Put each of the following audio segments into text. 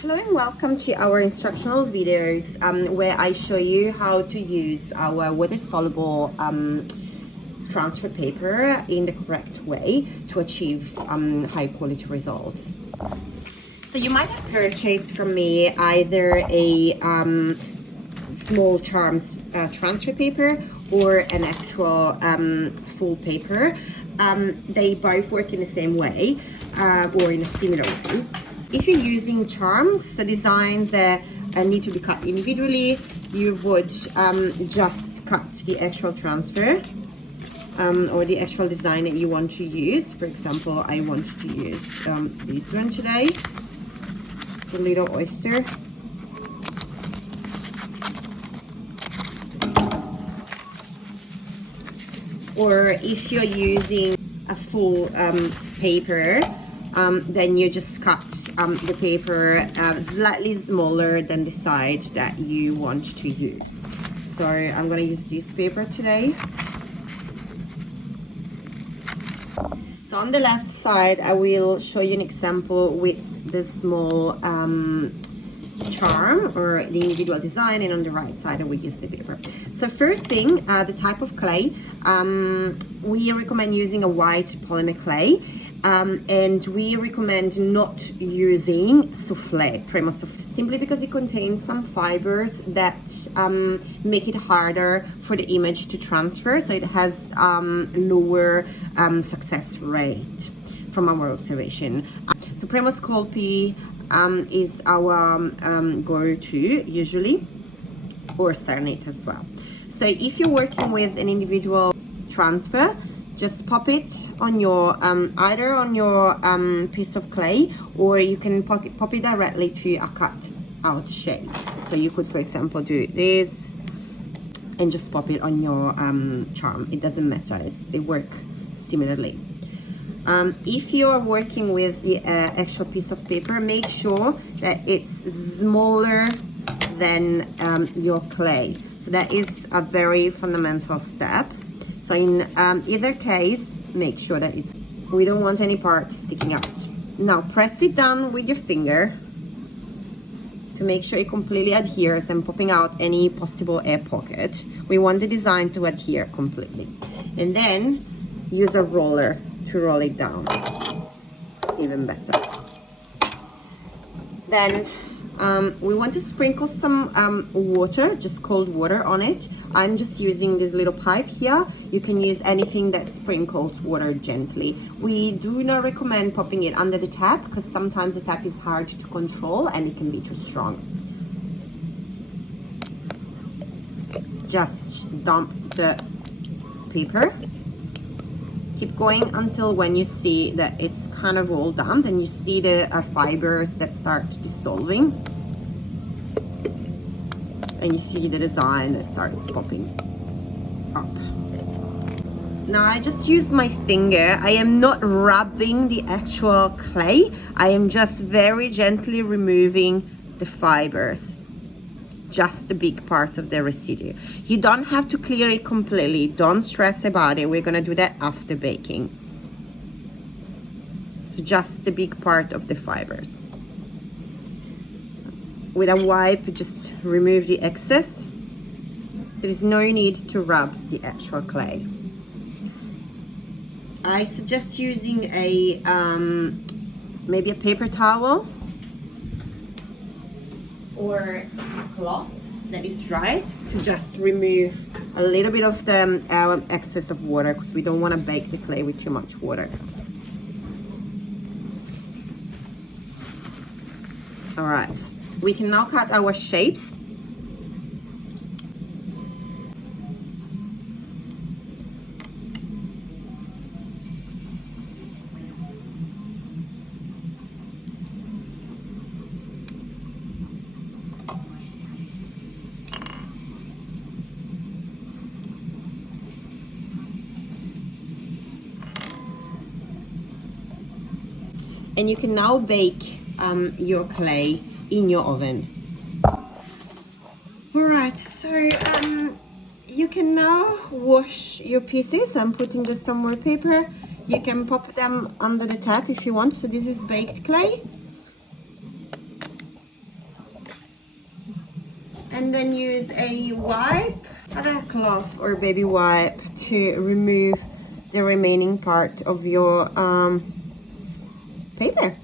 Hello and welcome to our instructional videos where I show you how to use our water-soluble transfer paper in the correct way to achieve high quality results. So you might have purchased from me either a small charms transfer paper or an actual full paper. They both work in the same way or in a similar way. If you're using charms, so designs that need to be cut individually, you would just cut the actual transfer or the actual design that you want to use. For example, I want to use this one today, the little oyster. Or if you're using a full paper, then you just cut the paper slightly smaller than the side that you want to use. So I'm going to use this paper today. So on the left side, I will show you an example with the small charm or the individual design, and on the right side I will use the paper. So first thing, the type of clay. We recommend using a white polymer clay. And we recommend not using souffle, crema souffle, simply because it contains some fibers that make it harder for the image to transfer, so it has lower success rate from our observation. So crema scolpi is our go-to usually, or Cernate as well. So if you're working with an individual transfer, just pop it on your either on your piece of clay, or you can pop it directly to a cut out shape. So you could, for example, do this and just pop it on your charm. It doesn't matter, they work similarly. If you are working with the actual piece of paper, make sure that it's smaller than your clay. So that is a very fundamental step. So in either case, make sure that we don't want any part sticking out. Now press it down with your finger to make sure it completely adheres and popping out any possible air pocket. We want the design to adhere completely. And then use a roller to roll it down, even better. Then we want to sprinkle some water, just cold water on it. I'm just using this little pipe here. You can use anything that sprinkles water gently. We do not recommend popping it under the tap because sometimes the tap is hard to control and it can be too strong. Just dump the paper. Keep going until when you see that it's kind of all done, and you see the fibers that start dissolving, and you see the design that starts popping up. Now I just use my finger. I am not rubbing the actual clay. I am just very gently removing the fibers, just the big part of the residue. You don't have to clear it completely. Don't stress about it. We're gonna do that after baking. So just the big part of the fibers. With a wipe, just remove the excess. There is no need to rub the actual clay. I suggest using a maybe a paper towel or cloth that is dry to just remove a little bit of the excess of water, because we don't want to bake the clay with too much water. All right, we can now cut our shapes. And you can now bake your clay in your oven. All right, so you can now wash your pieces. I'm putting just some more paper. You can pop them under the tap if you want. So this is baked clay. And then use a wipe, either cloth or baby wipe, to remove the remaining part of your paper.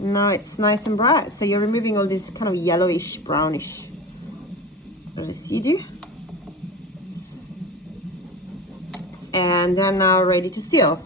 Now it's nice and bright, so you're removing all this kind of yellowish, brownish residue. And they're now ready to seal.